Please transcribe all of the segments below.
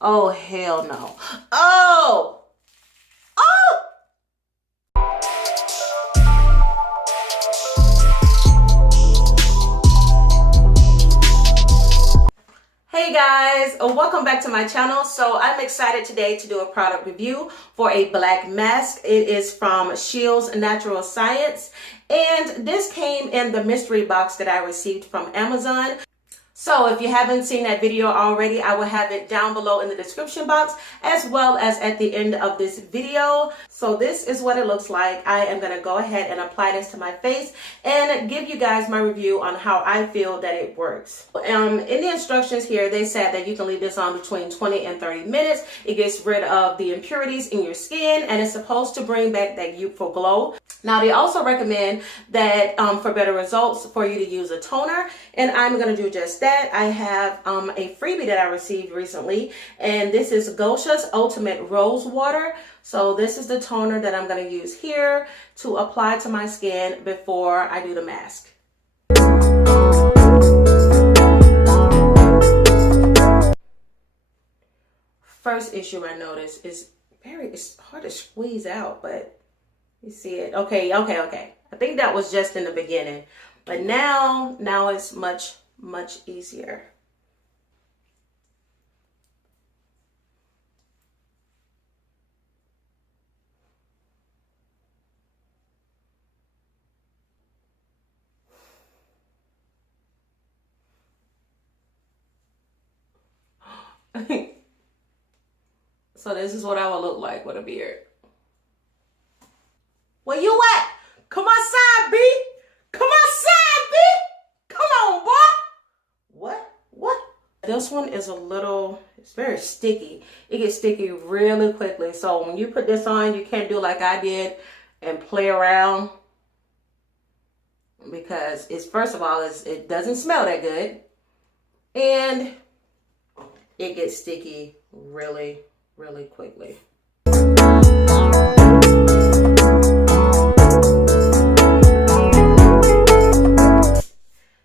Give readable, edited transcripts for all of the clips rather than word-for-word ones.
Oh, hell no. Oh! Oh! Hey guys, welcome back to my channel. So I'm excited today to do a product review for a black mask. It is from Shrill's Natural Science, and this came in the mystery box that I received from Amazon. So if you haven't seen that video already, I will have it down below in the description box as well as at the end of this video. So this is what it looks like. I am going to go ahead and apply this to my face and give you guys my review on how I feel that it works. In the instructions here, they said that you can leave this on between 20 and 30 minutes. It gets rid of the impurities in your skin and it's supposed to bring back that youthful glow. Now, they also recommend that for better results for you to use a toner, and I'm going to do just that. I have a freebie that I received recently, and this is Gosha's Ultimate Rose Water. So this is the toner that I'm going to use here to apply to my skin before I do the mask. First issue I noticed is it's hard to squeeze out, but you see it. Okay. I think that was just in the beginning, but now it's much easier. So this is what I would look like with a beard. Where you at? Come outside, B. Come outside, B. Come on, boy. What? This one is it's very sticky. It gets sticky really quickly. So when you put this on, you can't do like I did and play around, because first of all, it doesn't smell that good. And it gets sticky really quickly.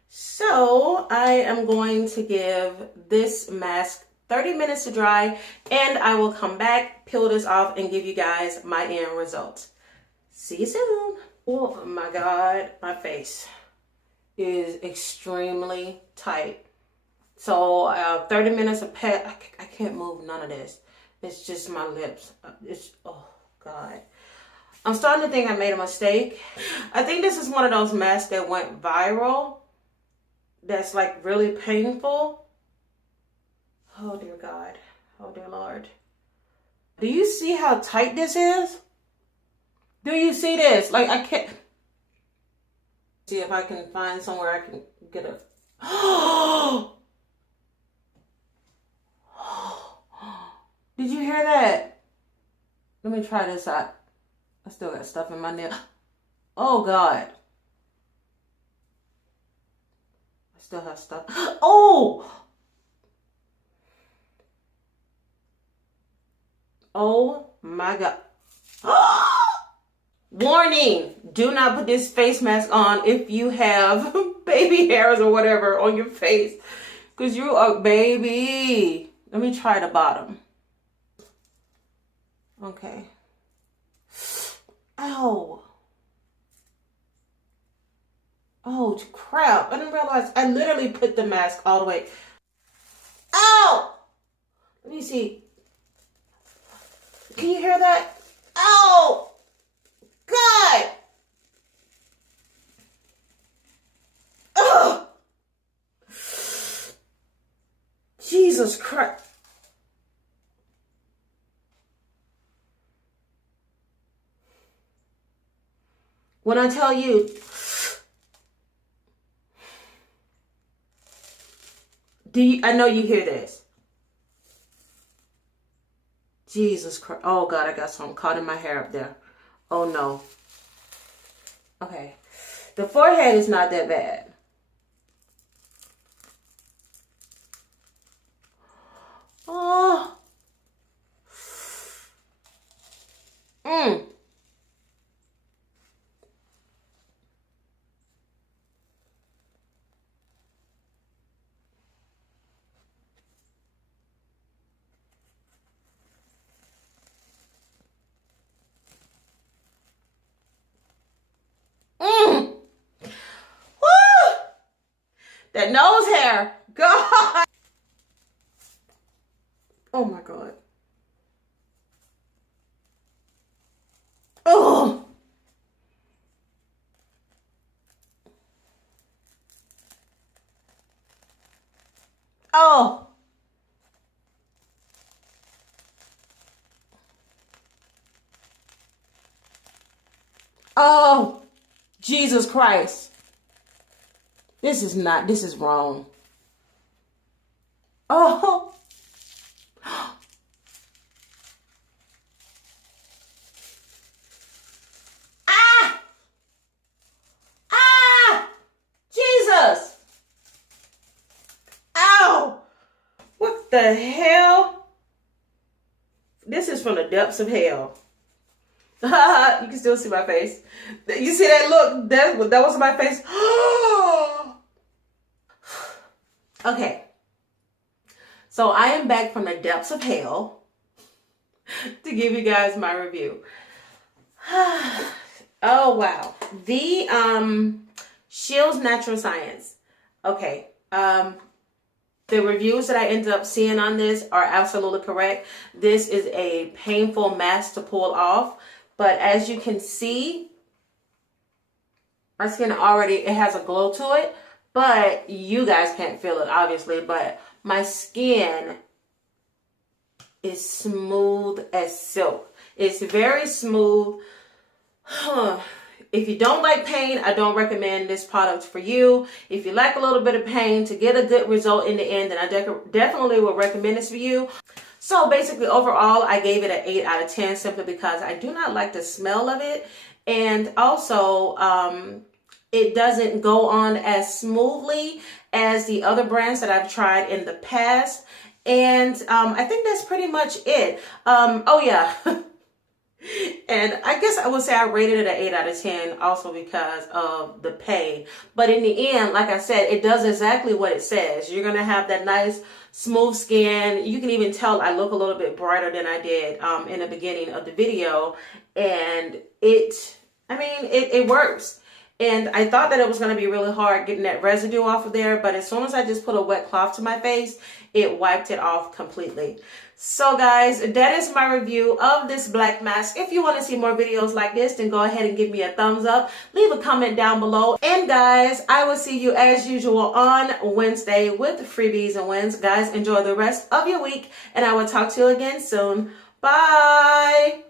So I am going to give this mask 30 minutes to dry, and I will come back, peel this off, and give you guys my end result. See you soon. Oh my God, my face is extremely tight. So 30 minutes of pet, I can't move none of this. It's just my lips. Oh God. I'm starting to think I made a mistake. I think this is one of those masks that went viral. That's like really painful. Oh dear God. Oh dear Lord. Do you see how tight this is? Do you see this? Like, I can't see if I can find somewhere I can get a Did you hear that? Let me try this out. I still got stuff in my nail. Oh God. I still have stuff. Oh! Oh my God. Warning! Do not put this face mask on if you have baby hairs or whatever on your face, because you are baby. Let me try the bottom. Okay. Ow. Oh crap. I didn't realize I literally put the mask all the way. Ow! Let me see. Can you hear that? Ow! God! Ugh! Jesus Christ. When I tell you, I know you hear this. Jesus Christ. Oh God, I got something caught in my hair up there. Oh no. Okay. The forehead is not that bad. Oh. That nose hair. God. Oh my God. Oh. Oh. Oh. Jesus Christ. This is wrong. Oh. Ah. Ah. Jesus. Ow. What the hell? This is from the depths of hell. You can still see my face. You see that look? That was my face. Okay. So I am back from the depths of hell to give you guys my review. Oh wow. The Shrill Natural Science. Okay. The reviews that I ended up seeing on this are absolutely correct. This is a painful mask to pull off. But as you can see, my skin already, it has a glow to it. But you guys can't feel it, obviously. But my skin is smooth as silk. It's very smooth. If you don't like pain, I don't recommend this product for you. If you like a little bit of pain to get a good result in the end, then I definitely would recommend this for you. So basically, overall, I gave it an 8 out of 10 simply because I do not like the smell of it. And also, it doesn't go on as smoothly as the other brands that I've tried in the past. And I think that's pretty much it. Oh, yeah. And I guess I would say I rated it an 8 out of 10 also because of the pain. But in the end, like I said, it does exactly what it says. You're going to have that nice smooth skin. You can even tell I look a little bit brighter than I did in the beginning of the video. And it works. And I thought that it was going to be really hard getting that residue off of there. But as soon as I just put a wet cloth to my face, it wiped it off completely. So guys, that is my review of this black mask. If you want to see more videos like this, then go ahead and give me a thumbs up. Leave a comment down below. And guys, I will see you as usual on Wednesday with freebies and wins. Guys, enjoy the rest of your week. And I will talk to you again soon. Bye.